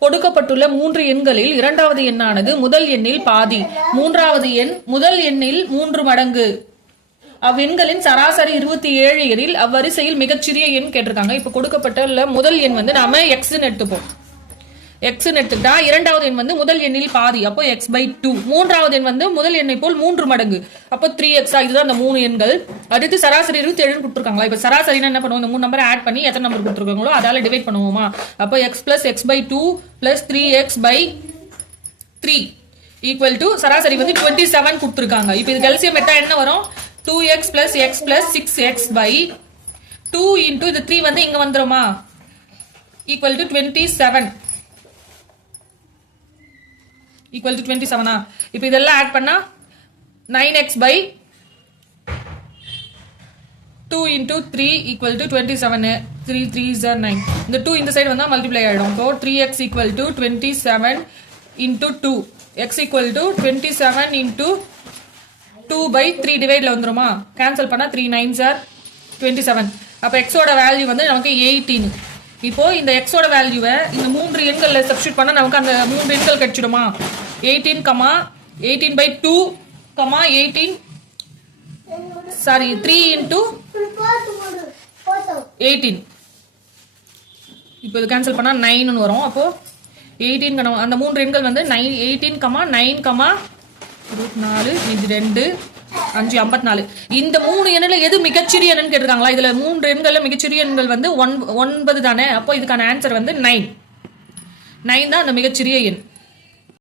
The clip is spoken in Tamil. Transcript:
கொடுக்கப்பட்டுள்ள மூன்று எண்களில் இரண்டாவது எண்ணானது முதல் எண்ணில் பாதி மூன்றாவது எண் முதல் எண்ணில் மூன்று மடங்கு. அவ்வெண்களின் சராசரி இருபத்தி ஏழு எண்ணில் அவ்வரிசையில் மிகச்சிறிய எண் கேட்டிருக்காங்க. இப்ப கொடுக்கப்பட்டுள்ள முதல் எண் வந்து நாம எக்ஸ்ன்னு எடுத்துப்போம். எக்ஸ்ன்னு எடுத்துக்கிட்டா இரண்டாவது எண் வந்து முதல் எண்ணில் பாதி. அப்போ எக்ஸ் பை டூ மூன்றாவது எண் வந்து முதல் எண்ணை போல் மூன்று மடங்கு. அப்போ த்ரீ எக்ஸா இதுதான் அந்த மூணு எண்கள். அடுத்து சராசரி இருபத்தி ஏழு கொடுத்துருக்காங்களா? இப்போ சராசரினா என்ன பண்ணுவோம்? இந்த மூணு நம்பர் ஆட் பண்ணி எத்தனை நம்பர் கொடுத்துருக்காங்களோ அதால டிவைட் பண்ணுவோமா? அப்போ x plus x by two plus three x by three equal to சராசரி வந்து டுவெண்ட்டி செவன் கொடுத்துருக்காங்க. இப்போ இது கெல்சியம் எட்டா என்ன வரும்? Two x plus x plus six x by two into இது த்ரீ வந்து இங்கே வந்துருமா? Equal to twenty seven equal to twenty செவனா இப்போ இதெல்லாம் ஆட் பண்ணால் nine x by two into three equal to twenty seven three three jar nine இந்த டூ இந்த சைடு வந்தால் மல்டிப்ளை ஆகிடும் so three x equal to twenty seven into two x equal to twenty seven into two by three டிவைடில் வந்துருமா? கேன்சல் பண்ணால் three nine sir twenty seven அப்போ எக்ஸோட வேல்யூ வந்து நமக்கு எயிட்டீன் இப்போது இந்த எக்ஸோட வேல்யூவை இந்த மூன்று எண்களில் சப்ஸ்டியூட் பண்ணால் நமக்கு அந்த மூன்று எண்கள் கிடச்சிடுமா? Eighteen comma eighteen by two comma eighteen sorry three into eighteen இப்போ இது கேன்சல் பண்ணால் நைன்னு வரும். அப்போ எயிட்டீன் கணம் அந்த மூன்று எண்கள் வந்து nine eighteen comma nine comma இருபத்தி நாலு இது ரெண்டு அஞ்சு ஐம்பத்தி நாலு. இந்த மூணு எண்ணில் எது மிகச்சிறிய எண்ணுன்னு கேட்டிருக்காங்களா? இதில் மூன்று எண்களில் மிகச்சிறிய எண்கள் வந்து ஒன் ஒன்பது தானே? அப்போ இதுக்கான ஆன்சர் வந்து நைன் நைன் தான் அந்த மிகச்சிறிய எண்.